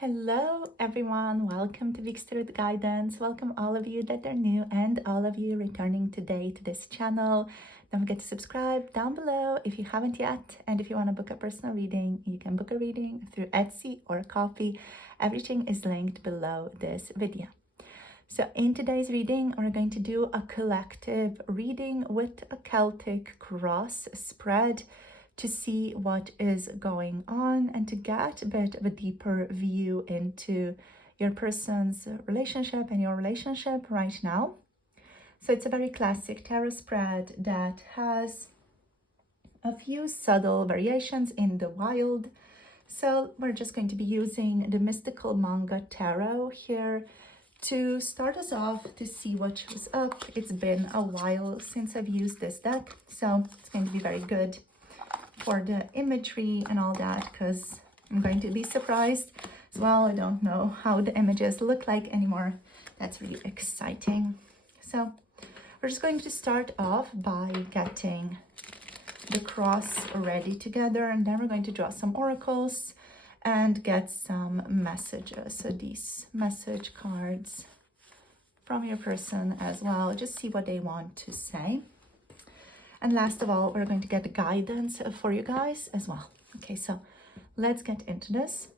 Hello everyone, welcome to Week's Truth Guidance. Welcome all of you that are new and all of you returning today to this channel. Don't forget to subscribe down below if you haven't yet. And if you want to book a personal reading, you can book a reading through Etsy or Ko-fi. Everything is linked below this video. So in today's reading, we're going to do a collective reading with a Celtic cross spread to see what is going on and to get a bit of a deeper view into your person's relationship and your relationship right now. So it's a very classic tarot spread that has a few subtle variations in the wild. So we're just going to be using the Mystical Manga Tarot here to start us off to see what shows up. It's been a while since I've used this deck, so it's going to be very good for the imagery and all that, because I'm going to be surprised as well. I don't know how the images look like anymore. That's really exciting. So we're just going to start off by getting the cross ready together, and then we're going to draw some oracles and get some messages. So these message cards from your person as well, just see what they want to say. And last of all, we're going to get guidance for you guys as well. Okay, so let's get into this.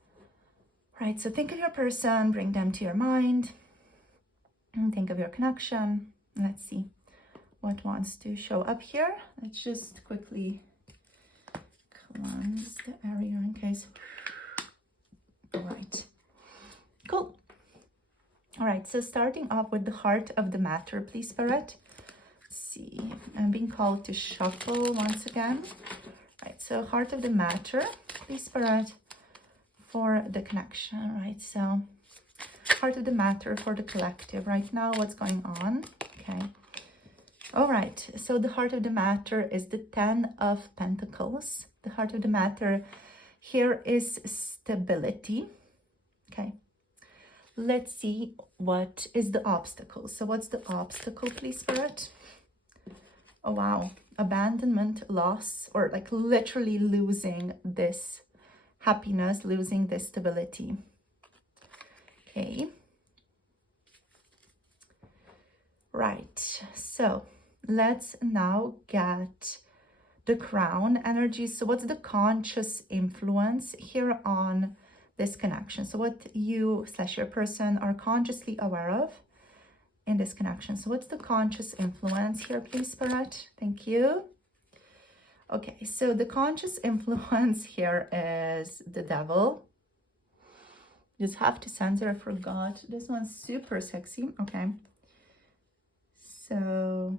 Right, so think of your person, bring them to your mind, and think of your connection. Let's see what wants to show up here. Let's just quickly cleanse the area in case. All right, cool. All right, so starting off with the heart of the matter, please, Spirit. See, I'm being called to shuffle once again. Right, so heart of the matter, please, Spirit, for the connection. Right, so heart of the matter for the collective right now. What's going on? Okay. All right, so the heart of the matter is the 10 of Pentacles. The heart of the matter here is stability. Okay. Let's see what is the obstacle. So what's the obstacle, please, Spirit? Oh, wow. Abandonment, loss, or like literally losing this happiness, losing this stability. Okay. Right. So let's now get the crown energy. So what's the conscious influence here on this connection? So what you / your person are consciously aware of in this connection. So what's the conscious influence here, please, Spirit? Thank you. Okay, so the conscious influence here is the devil. Just have to censor, I forgot. This one's super sexy. Okay. So,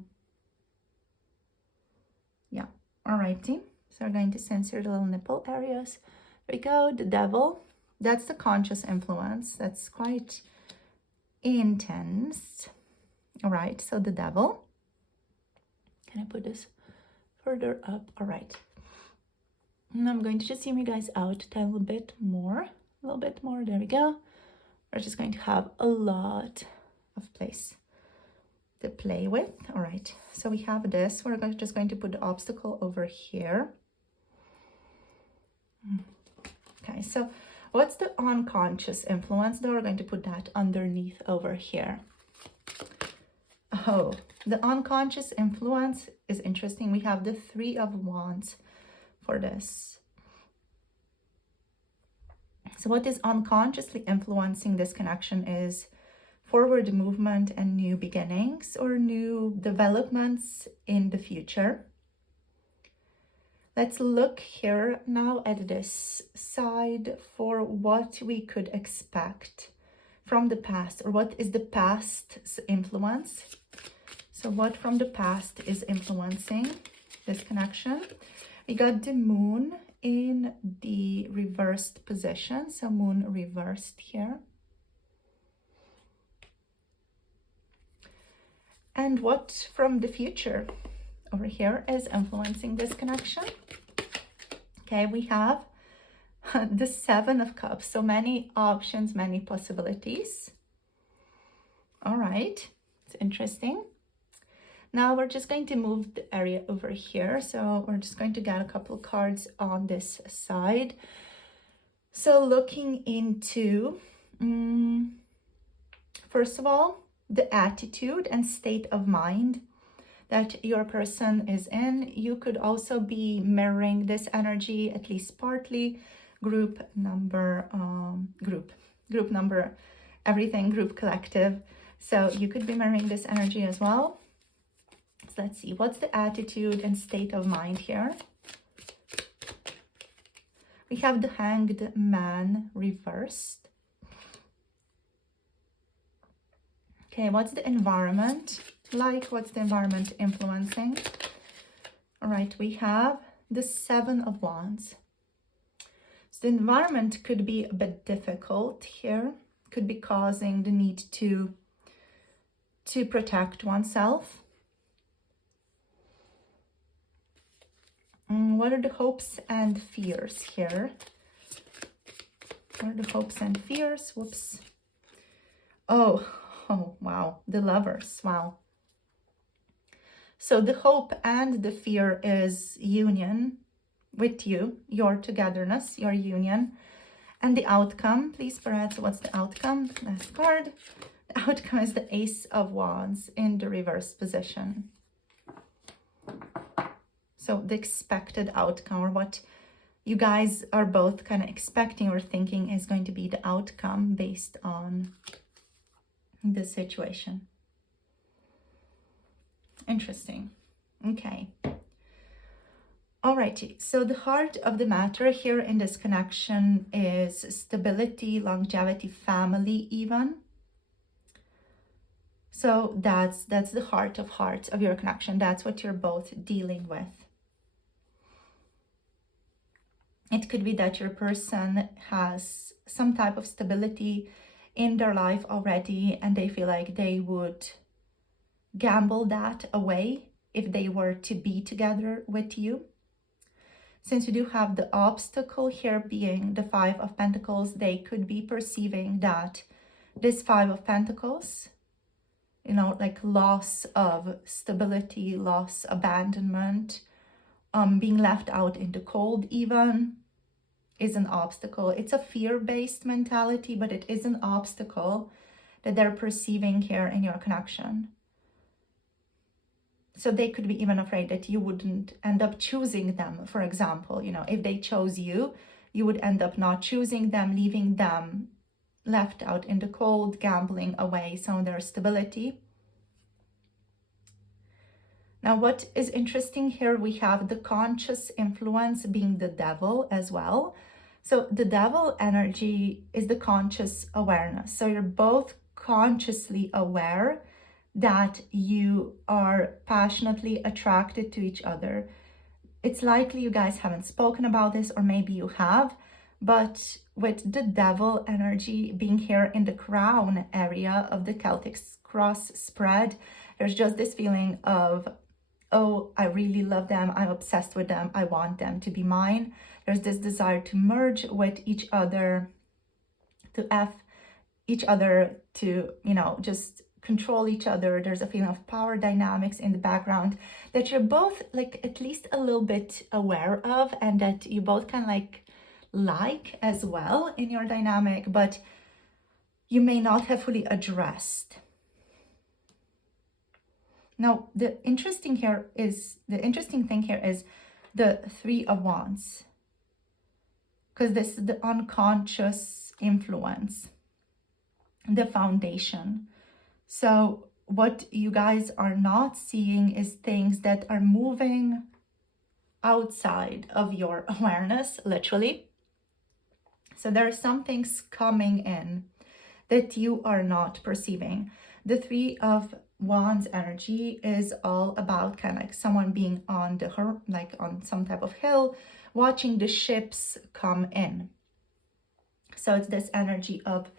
yeah, alrighty. So we're going to censor the little nipple areas. There we go, the devil. That's the conscious influence. That's quite intense. All right, so the devil. Can I put this further up? All right. And I'm going to just zoom you guys out a little bit more. There we go. We're just going to have a lot of place to play with. All right, so we have this. We're just going to put the obstacle over here. Okay, so what's the unconscious influence? Then we're going to put that underneath over here. Oh, the unconscious influence is interesting. We have the 3 of Wands for this. So what is unconsciously influencing this connection is forward movement and new beginnings or new developments in the future. Let's look here now at this side for what we could expect from the past, or what is the past's influence. So what from the past is influencing this connection? We got the moon in the reversed position. So moon reversed here. And what from the future over here is influencing this connection? Okay, we have the 7 of Cups. So many options, many possibilities. All right, it's interesting. Now we're just going to move the area over here. So we're just going to get a couple of cards on this side. So looking into, first of all, the attitude and state of mind that your person is in. You could also be mirroring this energy, at least partly. Group number, everything, group collective. So you could be mirroring this energy as well. So let's see, what's the attitude and state of mind here? We have the Hanged Man reversed. Okay, what's the environment like? What's the environment influencing? All right, we have the Seven of Wands. So the environment could be a bit difficult here, could be causing the need to protect oneself. What are the hopes and fears here? What are the hopes and fears? Whoops. Oh, wow. The Lovers. Wow. So the hope and the fear is union with you, your togetherness, your union. And the outcome, please, perhaps, what's the outcome? Last card. The outcome is the Ace of Wands in the reverse position. So the expected outcome, or what you guys are both kind of expecting or thinking is going to be the outcome based on the situation. Interesting. Okay. Alrighty, so the heart of the matter here in this connection is stability, longevity, family even. So that's the heart of hearts of your connection. That's what you're both dealing with. It could be that your person has some type of stability in their life already, and they feel like they would gamble that away if they were to be together with you. Since we do have the obstacle here being the Five of Pentacles, they could be perceiving that this Five of Pentacles, you know, like loss of stability, loss, abandonment, being left out in the cold even, is an obstacle. It's a fear-based mentality, but it is an obstacle that they're perceiving here in your connection. So they could be even afraid that you wouldn't end up choosing them. For example, you know, if they chose you, you would end up not choosing them, leaving them left out in the cold, gambling away some of their stability. Now, what is interesting here, we have the conscious influence being the devil as well. So the devil energy is the conscious awareness. So you're both consciously aware that you are passionately attracted to each other. It's likely you guys haven't spoken about this, or maybe you have, but with the devil energy being here in the crown area of the Celtic cross spread, there's just this feeling of, oh, I really love them, I'm obsessed with them, I want them to be mine. There's this desire to merge with each other, to F each other, to, you know, just control each other. There's a feeling of power dynamics in the background that you're both like at least a little bit aware of, and that you both kind of like as well in your dynamic, but you may not have fully addressed. Now, the interesting thing here is the Three of Wands, because this is the unconscious influence, the foundation. So what you guys are not seeing is things that are moving outside of your awareness, literally. So there are some things coming in that you are not perceiving. The Three of Wands energy is all about kind of like someone being on on some type of hill, watching the ships come in. So it's this energy of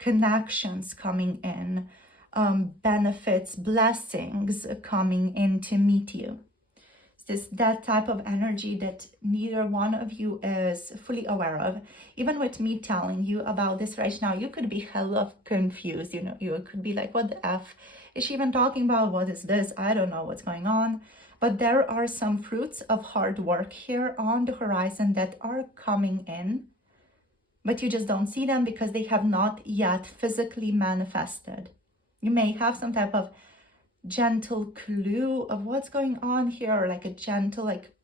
connections coming in, benefits, blessings coming in to meet you. It's that type of energy that neither one of you is fully aware of. Even with me telling you about this right now, you could be hella confused. You know, you could be like, what the F is she even talking about? What is this? I don't know what's going on. But there are some fruits of hard work here on the horizon that are coming in but you just don't see them because they have not yet physically manifested. You may have some type of gentle clue of what's going on here, or like a gentle like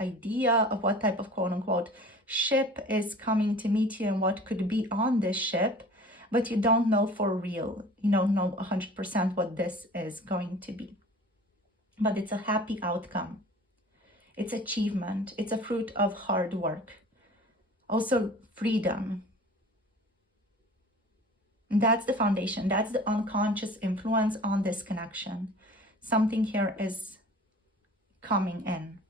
idea of what type of quote unquote ship is coming to meet you and what could be on this ship, but you don't know for real. You don't know 100% what this is going to be. But it's a happy outcome. It's achievement. It's a fruit of hard work. Also freedom. And that's the foundation. That's the unconscious influence on this connection. Something here is coming in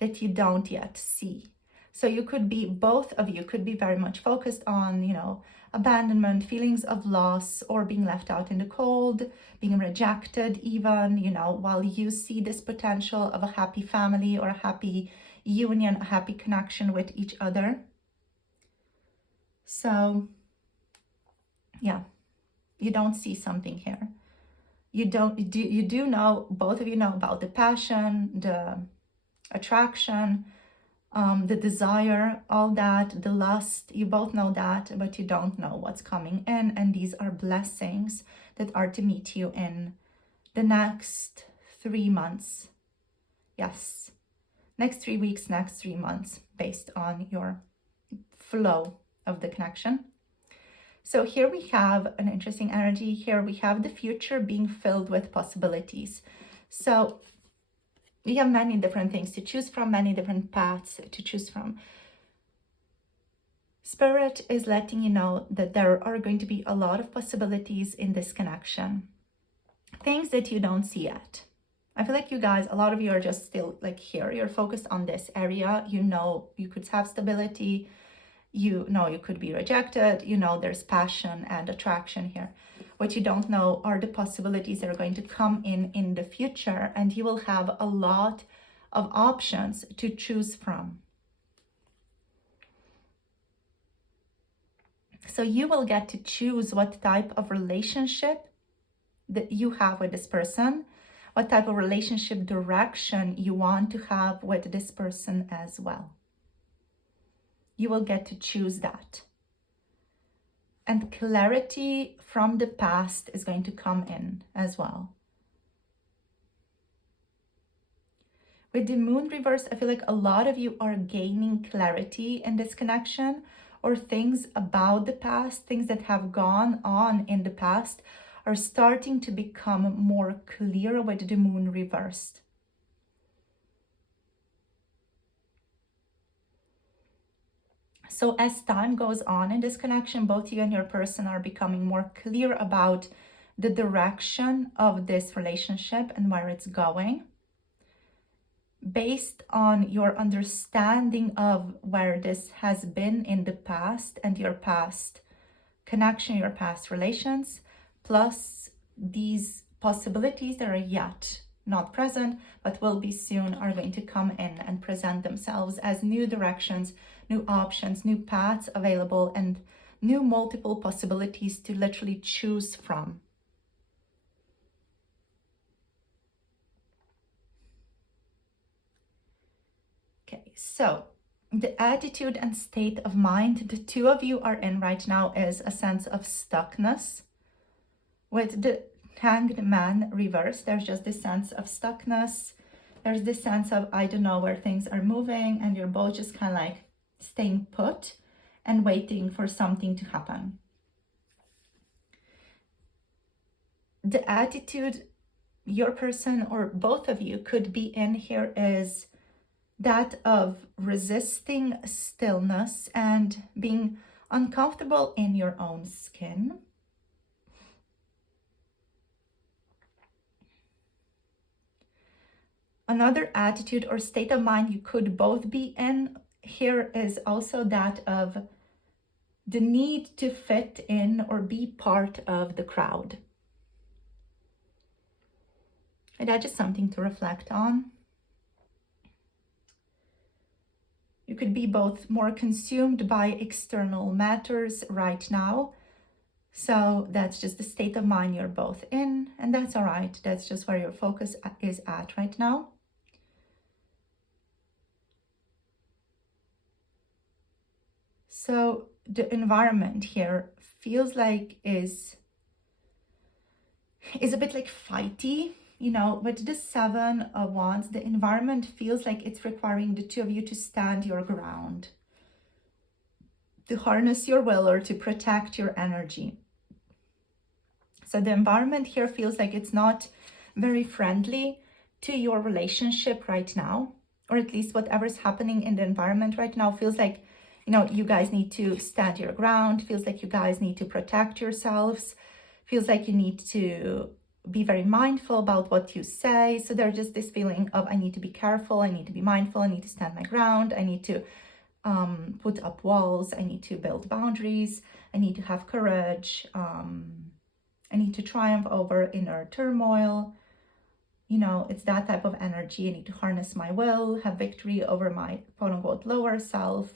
that you don't yet see. So you could be, both of you could be very much focused on, abandonment, feelings of loss, or being left out in the cold, being rejected even, while you see this potential of a happy family or a happy union, a happy connection with each other. So, yeah, you don't see something here. You do know, both of you know about the passion, the attraction, the desire, all that, the lust. You both know that, but you don't know what's coming in. And these are blessings that are to meet you in the next 3 months. Yes, next 3 weeks, next 3 months, based on your flow of the connection. So here we have an interesting energy. Here we have the future being filled with possibilities. So you have many different things to choose from, many different paths to choose from. Spirit is letting you know that there are going to be a lot of possibilities in this connection. Things that you don't see yet. I feel like you guys, a lot of you are just still like here. You're focused on this area. You could have stability. You could be rejected. There's passion and attraction here. What you don't know are the possibilities that are going to come in the future, and you will have a lot of options to choose from. So you will get to choose what type of relationship that you have with this person, what type of relationship direction you want to have with this person as well. You will get to choose that. And clarity from the past is going to come in as well. With the moon reverse, I feel like a lot of you are gaining clarity in this connection, or things about the past, things that have gone on in the past are starting to become more clear with the moon reversed. So as time goes on in this connection, both you and your person are becoming more clear about the direction of this relationship and where it's going, based on your understanding of where this has been in the past and your past connection, your past relations, plus these possibilities that are yet not present but will be soon, are going to come in and present themselves as new directions, new options, new paths available, and new multiple possibilities to literally choose from. Okay, so the attitude and state of mind the two of you are in right now is a sense of stuckness. With the Hanged Man reverse, there's just this sense of stuckness. There's this sense of, I don't know where things are moving, and you're both just kind of like staying put and waiting for something to happen. The attitude your person or both of you could be in here is that of resisting stillness and being uncomfortable in your own skin. Another attitude or state of mind you could both be in here is also that of the need to fit in or be part of the crowd. And that's just something to reflect on. You could be both more consumed by external matters right now. So that's just the state of mind you're both in, and that's all right. That's just where your focus is at right now. So the environment here feels like is a bit like fighty, you know. With the 7 of Wands, the environment feels like it's requiring the two of you to stand your ground, to harness your will, or to protect your energy. So the environment here feels like it's not very friendly to your relationship right now, or at least whatever's happening in the environment right now feels like, you know, you guys need to stand your ground, feels like you guys need to protect yourselves, feels like you need to be very mindful about what you say. So there's just this feeling of, I need to be careful, I need to be mindful, I need to stand my ground, I need to put up walls, I need to build boundaries, I need to have courage, I need to triumph over inner turmoil. You know, it's that type of energy. I need to harness my will, have victory over my quote-unquote lower self.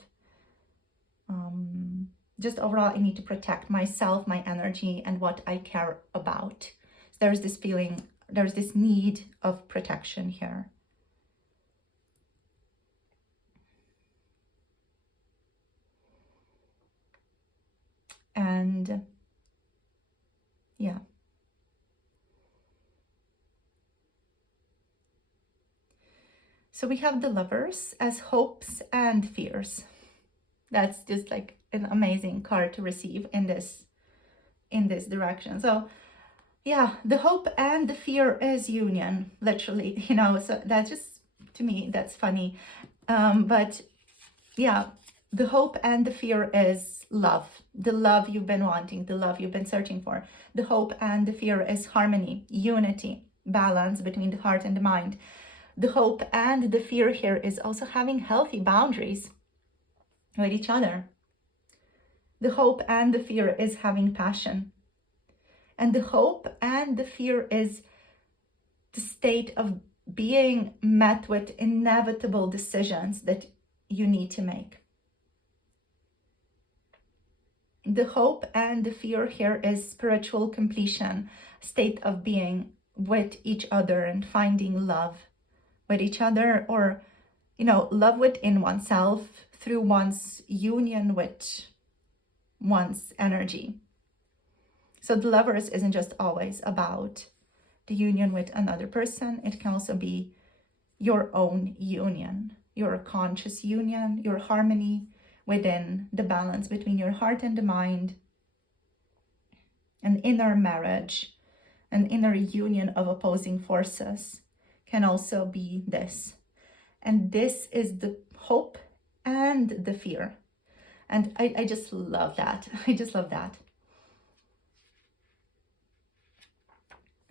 Just overall, I need to protect myself, my energy, and what I care about. So there's this feeling, there's this need of protection here. And yeah. So we have the Lovers as hopes and fears. That's just like an amazing card to receive in this direction. So yeah, the hope and the fear is union, literally, you know. So that's just, to me, that's funny. But yeah, the hope and the fear is love, the love you've been wanting, the love you've been searching for. The hope and the fear is harmony, unity, balance between the heart and the mind. The hope and the fear here is also having healthy boundaries with each other. The hope and the fear is having passion. And the hope and the fear is the state of being met with inevitable decisions that you need to make. The hope and the fear here is spiritual completion, state of being with each other and finding love with each other, or, you know, love within oneself through one's union with one's energy. So the Lovers isn't just always about the union with another person. It can also be your own union, your conscious union, your harmony within the balance between your heart and the mind, an inner marriage, an inner union of opposing forces can also be this. And this is the hope and the fear. And I just love that. I just love that.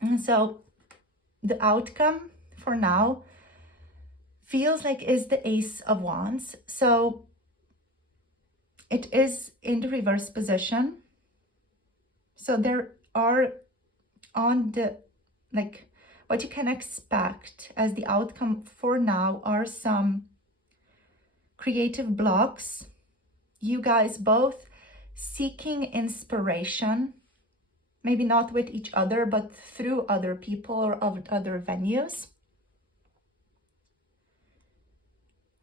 And so the outcome for now feels like is the Ace of Wands. So it is in the reverse position. So there are on the, like, what you can expect as the outcome for now are some creative blocks. You guys both seeking inspiration, maybe not with each other, but through other people or of other venues.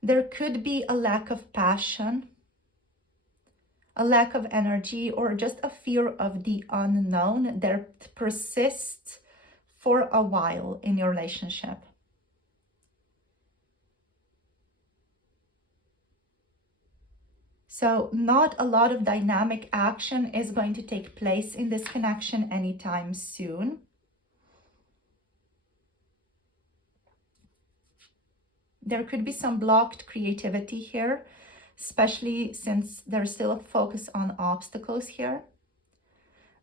There could be a lack of passion, a lack of energy, or just a fear of the unknown that persists for a while in your relationship. So not a lot of dynamic action is going to take place in this connection anytime soon. There could be some blocked creativity here, especially since there's still a focus on obstacles here.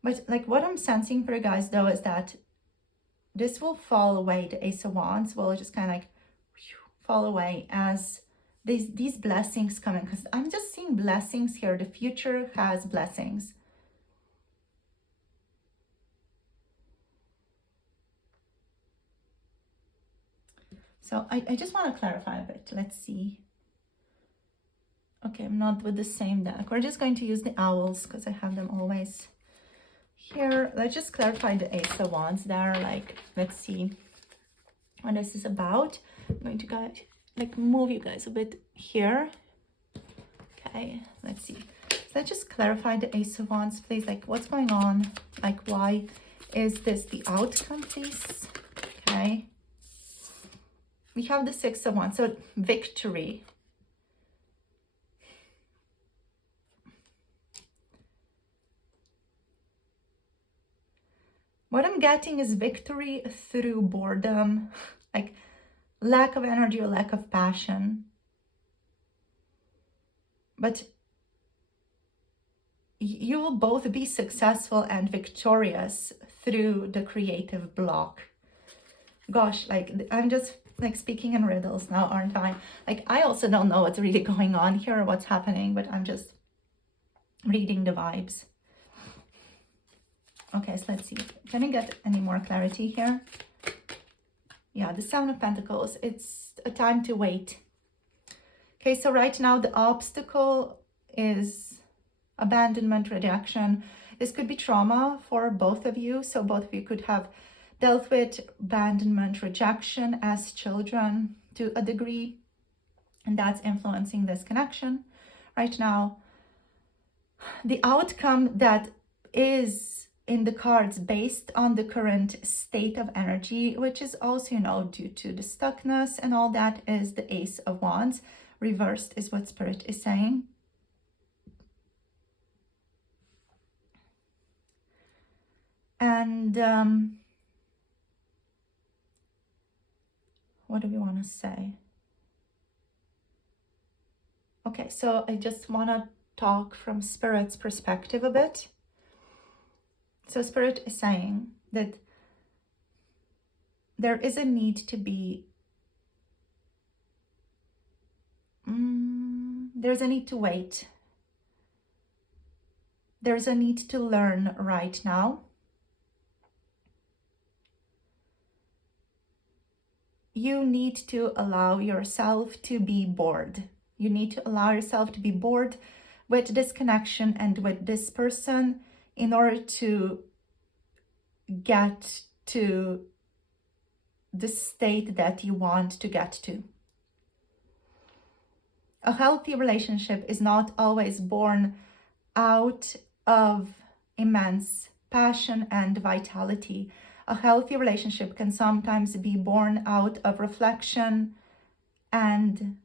But like what I'm sensing for you guys though is that this will fall away. The Ace of Wands will just kind of like fall away as these blessings come in, because I'm just seeing blessings here. The future has blessings. So I just want to clarify a bit. Let's see. Okay, I'm not with the same deck. We're just going to use the owls because I have them always here. Let's just clarify the Ace of Wands there. Like, let's see what this is about. I'm going to move you guys a bit here. Okay, let's see. let's just clarify the Ace of Wands, please. Like, what's going on? Like, why is this the outcome, please? Okay. We have the Six of Wands, so victory. What I'm getting is victory through boredom, like lack of energy or lack of passion. But you will both be successful and victorious through the creative block. Gosh, like I'm just like speaking in riddles now, aren't I? Like I also don't know what's really going on here or what's happening, but I'm just reading the vibes. Okay, so let's see. Can I get any more clarity here? Yeah, the Seven of Pentacles. It's a time to wait. Okay, so right now the obstacle is abandonment, rejection. This could be trauma for both of you. So both of you could have dealt with abandonment, rejection as children to a degree. And that's influencing this connection. Right now, the outcome that is in the cards based on the current state of energy, which is also, you know, due to the stuckness and all that, is the Ace of Wands. Reversed is what Spirit is saying. And what do we want to say? Okay, so I just want to talk from Spirit's perspective a bit. So Spirit is saying that there is a need to be, there's a need to wait. There's a need to learn right now. You need to allow yourself to be bored. You need to allow yourself to be bored with this connection and with this person in order to get to the state that you want to get to. A healthy relationship is not always born out of immense passion and vitality. A healthy relationship can sometimes be born out of reflection and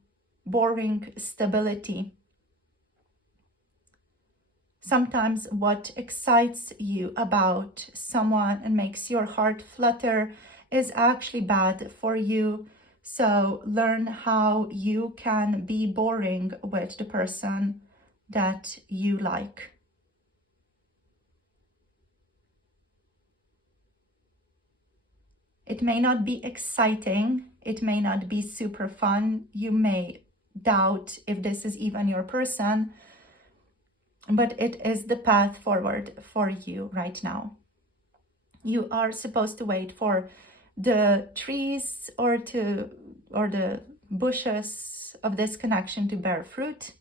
boring stability. Sometimes what excites you about someone and makes your heart flutter is actually bad for you. So learn how you can be boring with the person that you like. It may not be exciting. It may not be super fun. You may doubt if this is even your person. But it is the path forward for you right now. You are supposed to wait for the trees or the bushes of this connection to bear fruit.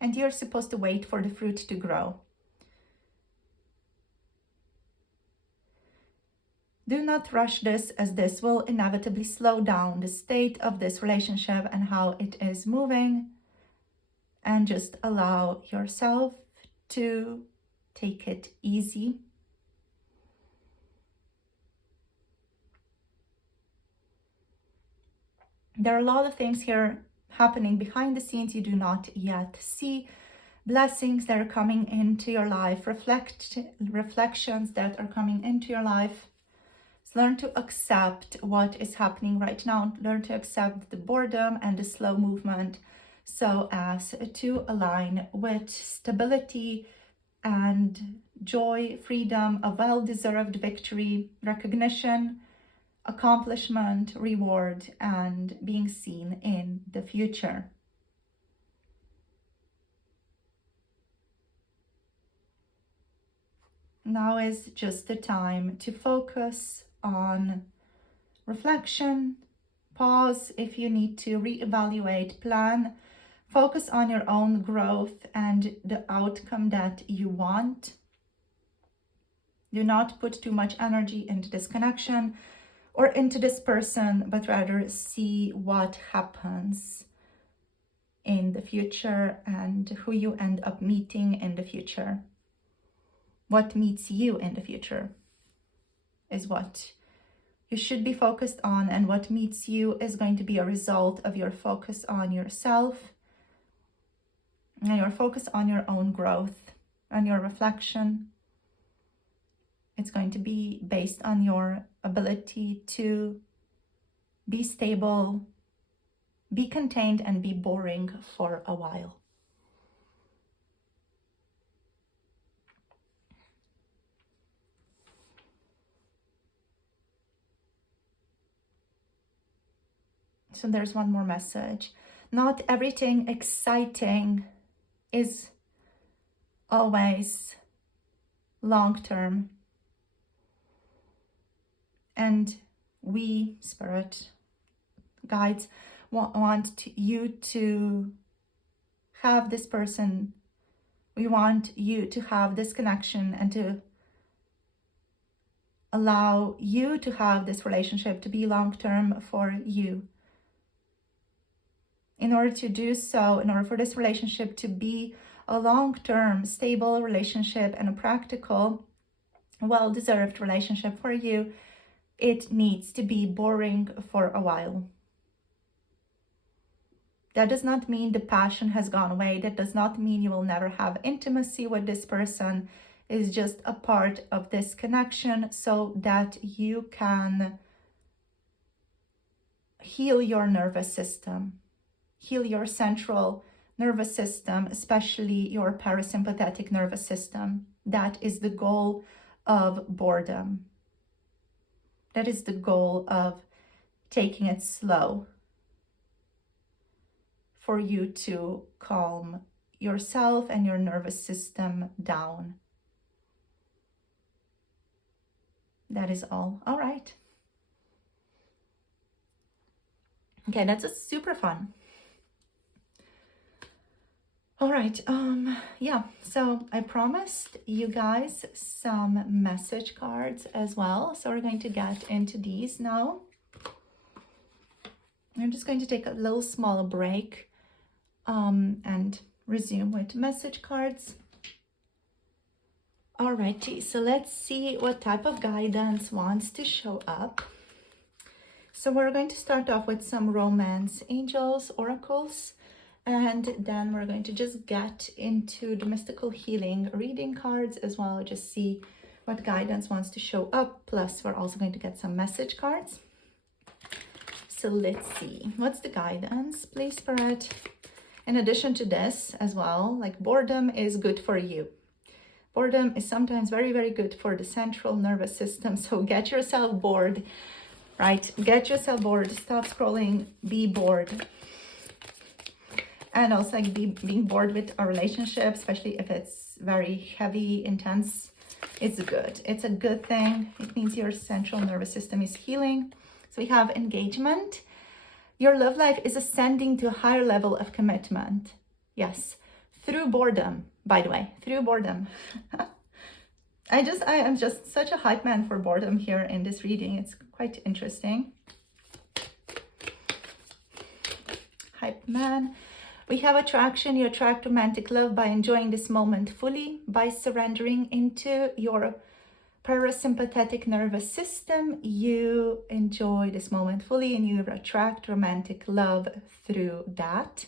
And you're supposed to wait for the fruit to grow. Do not rush this, as this will inevitably slow down the state of this relationship and how it is moving. And just allow yourself to take it easy. There are a lot of things here happening behind the scenes you do not yet see. Blessings that are coming into your life, reflections that are coming into your life. Learn to accept what is happening right now. Learn to accept the boredom and the slow movement so as to align with stability and joy, freedom, a well-deserved victory, recognition, accomplishment, reward, and being seen in the future. Now is just the time to focus on reflection, pause if you need to reevaluate, plan, focus on your own growth and the outcome that you want. Do not put too much energy into this connection or into this person, but rather see what happens in the future and who you end up meeting in the future. What meets you in the future is what you should be focused on, and what meets you is going to be a result of your focus on yourself and your focus on your own growth and your reflection. It's going to be based on your ability to be stable, be contained, and be boring for a while. So there's one more message. Not everything exciting is always long-term. And we, spirit guides, want you to have this person. We want you to have this connection and to allow you to have this relationship to be long-term for you. In order to do so, in order for this relationship to be a long-term, stable relationship and a practical, well-deserved relationship for you, it needs to be boring for a while. That does not mean the passion has gone away. That does not mean you will never have intimacy with this person. It's just a part of this connection so that you can heal your nervous system, heal your central nervous system, especially your parasympathetic nervous system. That is the goal of boredom. That is the goal of taking it slow, for you to calm yourself and your nervous system down. That is all. All right. Okay, that's a super fun. All right, yeah, so I promised you guys some message cards as well. So we're going to get into these now. I'm just going to take a little small break and resume with message cards. Alrighty, so let's see what type of guidance wants to show up. So we're going to start off with some romance angels, oracles, and then we're going to just get into the mystical healing reading cards as well, just see what guidance wants to show up. Plus, we're also going to get some message cards. So let's see, what's the guidance, please, Spirit? In addition to this as well, like boredom is good for you. Boredom is sometimes very, very good for the central nervous system. So get yourself bored, right? Get yourself bored, stop scrolling, be bored. And also like being bored with a relationship, especially if it's very heavy, intense, it's good. It's a good thing. It means your central nervous system is healing. So we have engagement. Your love life is ascending to a higher level of commitment. Yes, through boredom, by the way, through boredom. I am just such a hype man for boredom here in this reading. It's quite interesting. Hype man. We have attraction. You attract romantic love by enjoying this moment fully, by surrendering into your parasympathetic nervous system. You enjoy this moment fully and you attract romantic love through that.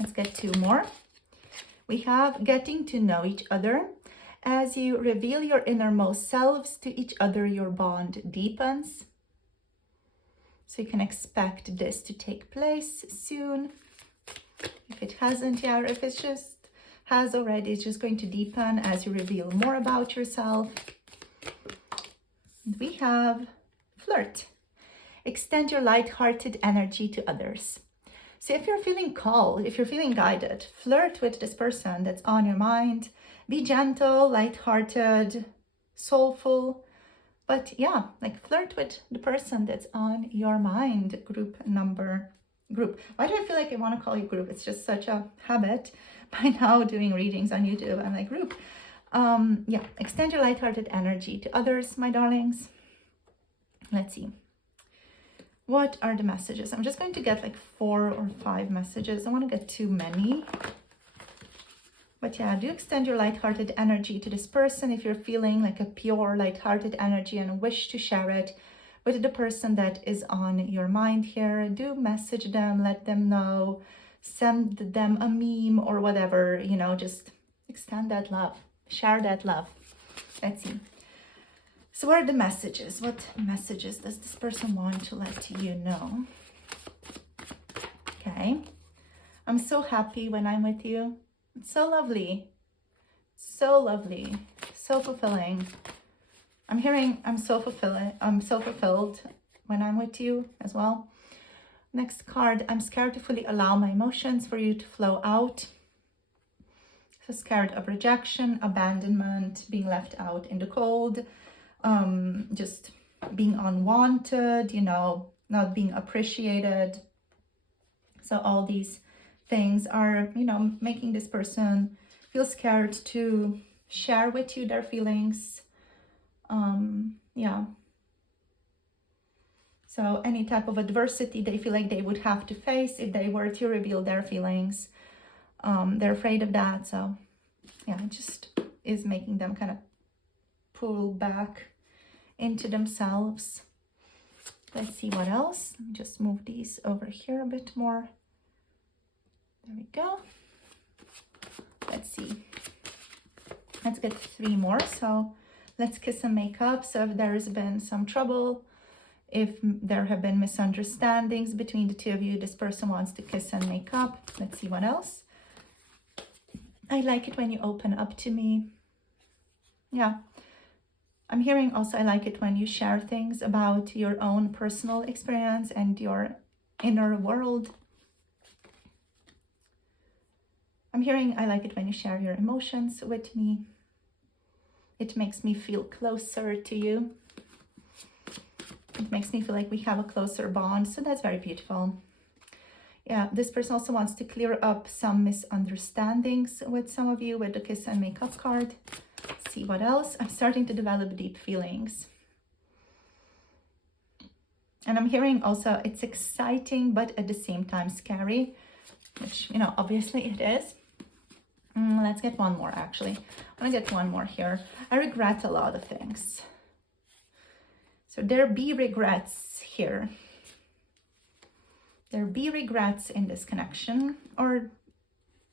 Let's get two more. We have getting to know each other. As you reveal your innermost selves to each other, your bond deepens. So you can expect this to take place soon. If it hasn't yet, or if it's just has already, it's just going to deepen as you reveal more about yourself. And we have flirt. Extend your light-hearted energy to others. So if you're feeling called, if you're feeling guided, flirt with this person that's on your mind. Be gentle, light-hearted, soulful. But yeah, like flirt with the person that's on your mind. Group. Why do I feel like I want to call you group? It's just such a habit by now doing readings on YouTube. I'm like group. Yeah, extend your lighthearted energy to others, my darlings. Let's see. What are the messages? I'm just going to get like 4 or 5 messages. I want to get too many. But yeah, do extend your lighthearted energy to this person if you're feeling like a pure lighthearted energy and wish to share it with the person that is on your mind here. Do message them, let them know, send them a meme or whatever, you know, just extend that love, share that love. Let's see. So what are the messages? What messages does this person want to let you know? Okay. I'm so happy when I'm with you. It's so lovely. So lovely. So fulfilling. I'm hearing I'm so fulfilled when I'm with you as well. Next card, I'm scared to fully allow my emotions for you to flow out. So scared of rejection, abandonment, being left out in the cold, just being unwanted, you know, not being appreciated. So all these things are, you know, making this person feel scared to share with you their feelings. Yeah. So any type of adversity they feel like they would have to face if they were to reveal their feelings. They're afraid of that. So yeah, it just is making them kind of pull back into themselves. Let's see what else. Just move these over here a bit more. There we go. Let's see. Let's get 3 more. So let's kiss and make up. So if there has been some trouble, if there have been misunderstandings between the 2 of you, this person wants to kiss and make up. Let's see what else. I like it when you open up to me. Yeah. I'm hearing also I like it when you share things about your own personal experience and your inner world. I'm hearing I like it when you share your emotions with me. It makes me feel closer to you. It makes me feel like we have a closer bond. So that's very beautiful. Yeah, this person also wants to clear up some misunderstandings with some of you with the kiss and make up card. Let's see what else. I'm starting to develop deep feelings. And I'm hearing also it's exciting, but at the same time scary, which, you know, obviously it is. Let's get one more, actually. I'm gonna get one more here. I regret a lot of things. So there be regrets here. There be regrets in this connection or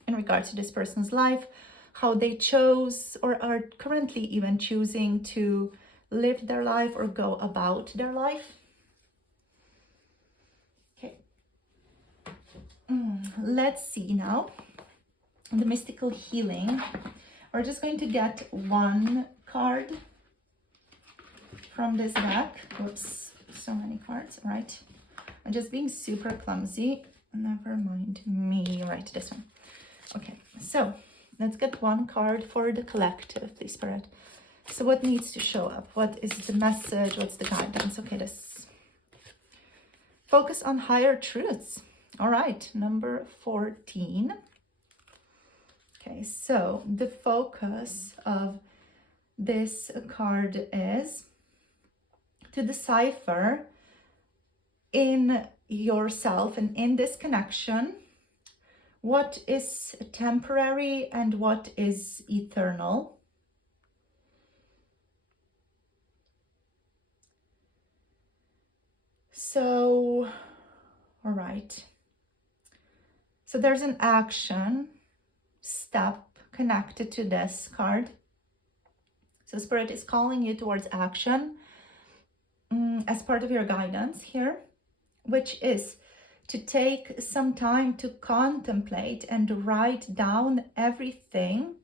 in regards to this person's life, how they chose or are currently even choosing to live their life or go about their life. Okay. Let's see now. The mystical healing. We're just going to get 1 card from this deck. Whoops, so many cards, right? I'm just being super clumsy. Never mind me. Right, this one. Okay, so let's get 1 card for the collective, please, Spirit. So what needs to show up? What is the message? What's the guidance? Okay, this. Focus on higher truths. All right, number 14. Okay, so the focus of this card is to decipher in yourself and in this connection what is temporary and what is eternal. So, all right. So there's an action step connected to this card. So Spirit is calling you towards action as part of your guidance here, which is to take some time to contemplate and write down everything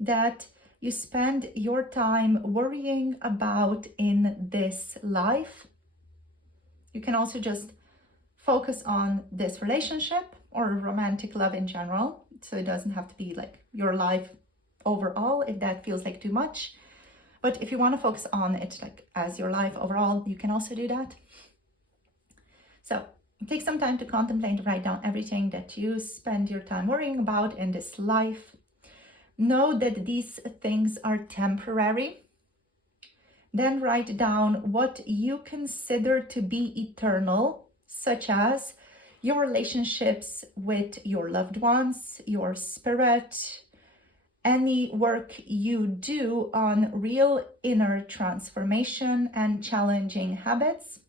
that you spend your time worrying about in this life. You can also just focus on this relationship or romantic love in general. So it doesn't have to be like your life overall if that feels like too much. But if you want to focus on it like as your life overall, you can also do that. So take some time to contemplate, write down everything that you spend your time worrying about in this life. Know that these things are temporary. Then write down what you consider to be eternal, such as your relationships with your loved ones, your spirit, any work you do on real inner transformation and challenging habits,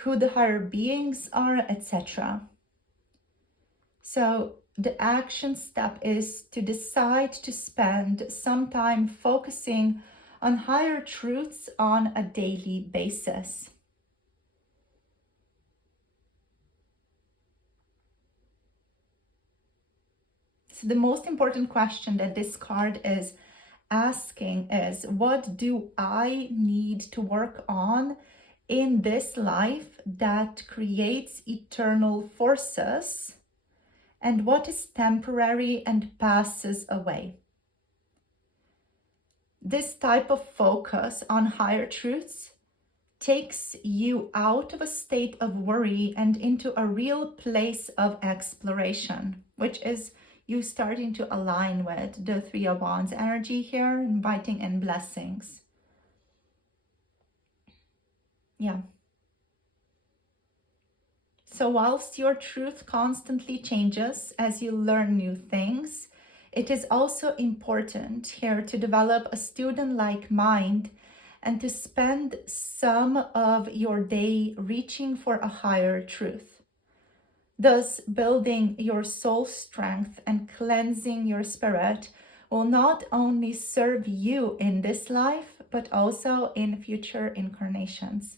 who the higher beings are, etc. So the action step is to decide to spend some time focusing on higher truths on a daily basis. So the most important question that this card is asking is, what do I need to work on in this life that creates eternal forces? And what is temporary and passes away? This type of focus on higher truths takes you out of a state of worry and into a real place of exploration, which is you starting to align with the Three of Wands energy here, inviting in blessings. Yeah. So whilst your truth constantly changes as you learn new things, it is also important here to develop a student-like mind and to spend some of your day reaching for a higher truth. Thus, building your soul strength and cleansing your spirit will not only serve you in this life, but also in future incarnations.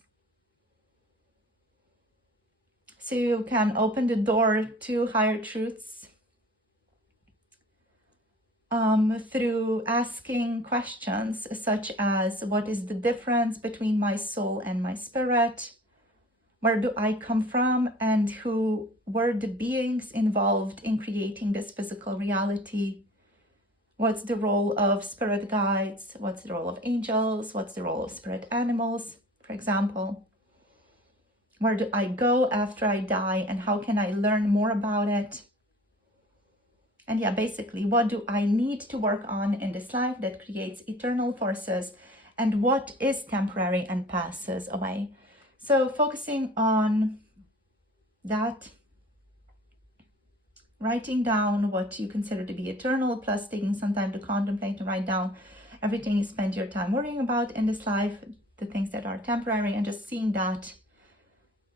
So you can open the door to higher truths through asking questions such as, what is the difference between my soul and my spirit? Where do I come from, and who were the beings involved in creating this physical reality? What's the role of spirit guides? What's the role of angels? What's the role of spirit animals, for example? Where do I go after I die, and how can I learn more about it? And yeah, basically, what do I need to work on in this life that creates eternal forces, and what is temporary and passes away? So focusing on that, writing down what you consider to be eternal, plus taking some time to contemplate and write down everything you spend your time worrying about in this life, the things that are temporary, and just seeing that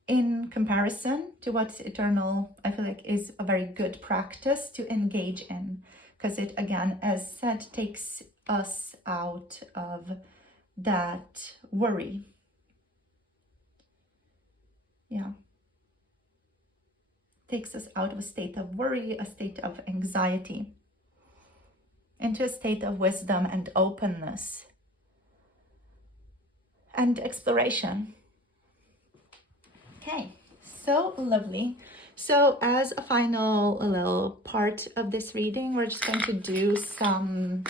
in comparison to what's eternal, I feel like is a very good practice to engage in, because it, again, as said, takes us out of that worry. Yeah. Takes us out of a state of worry, a state of anxiety, into a state of wisdom and openness and exploration. Okay, so lovely. So as a final little part of this reading, we're just going to do some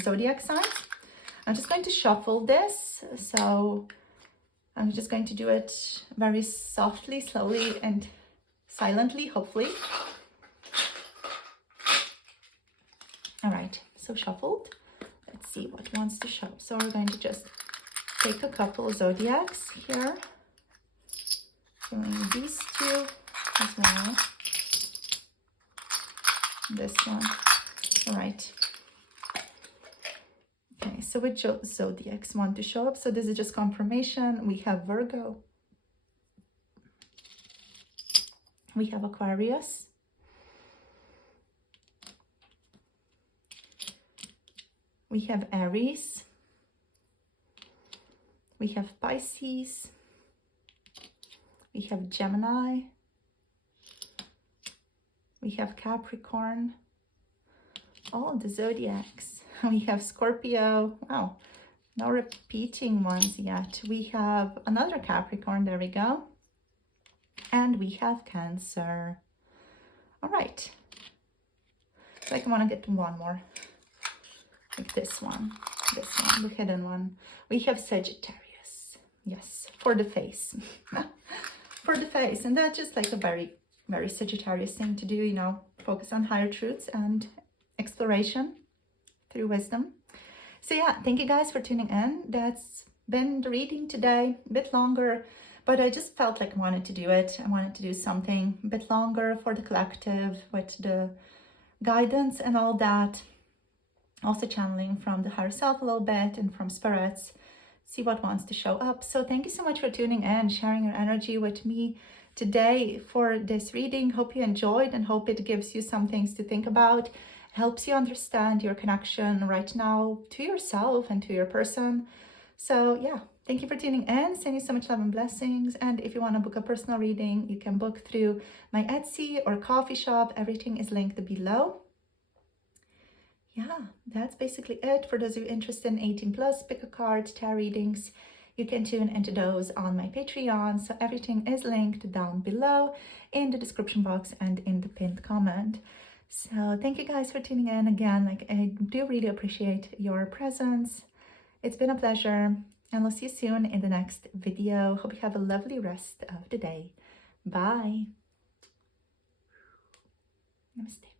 zodiac signs. I'm just going to shuffle this, so I'm just going to do it very softly, slowly, and silently, hopefully. All right, so shuffled. Let's see what wants to show. So we're going to just take a couple of zodiacs here. Feeling these two as well. This one. All right. Okay, so which zodiacs want to show up? So this is just confirmation. We have Virgo. We have Aquarius. We have Aries. We have Pisces. We have Gemini. We have Capricorn. All the zodiacs. We have Scorpio. Wow, no repeating ones yet. We have another Capricorn. There we go. And we have Cancer. All right. So I want to get one more. Like this one, the hidden one. We have Sagittarius. Yes, for the face. For the face. And that's just like a very very Sagittarius thing to do, you know, focus on higher truths and exploration through wisdom. So yeah, thank you guys for tuning in. That's been the reading today, a bit longer, but I just felt like I wanted to do it. I wanted to do something a bit longer for the collective with the guidance and all that. Also channeling from the higher self a little bit and from spirits, see what wants to show up. So thank you so much for tuning in, sharing your energy with me today for this reading. Hope you enjoyed and hope it gives you some things to think about, helps you understand your connection right now to yourself and to your person. So yeah, thank you for tuning in. Send you so much love and blessings. And if you want to book a personal reading, you can book through my Etsy or coffee shop. Everything is linked below. Yeah, that's basically it. For those of you interested in 18 plus, pick a card, tarot readings, you can tune into those on my Patreon. So everything is linked down below in the description box and in the pinned comment. So thank you guys for tuning in again. Like, I do really appreciate your presence. It's been a pleasure, and we'll see you soon in the next video. Hope you have a lovely rest of the day. Bye. Namaste.